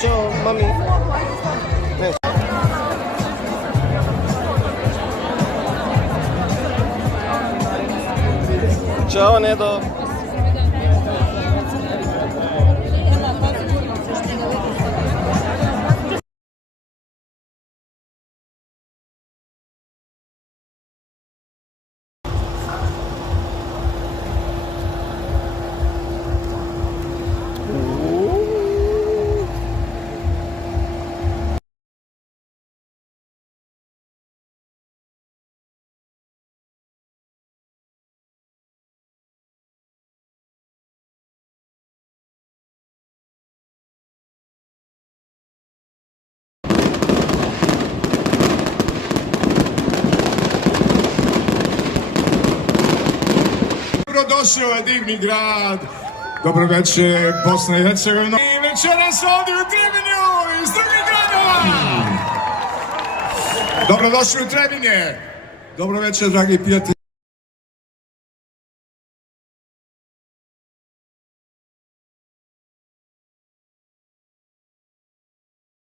ciao, mami. Ciao Nedo. Dobrodošli u ovaj divni grad. Dobro večer, Bosna i Hercegovina. I večeras ovdje u Trebinju iz drugih gradova. Dobrodošli u Trebinje. Dobro večer, dragi prijatelji.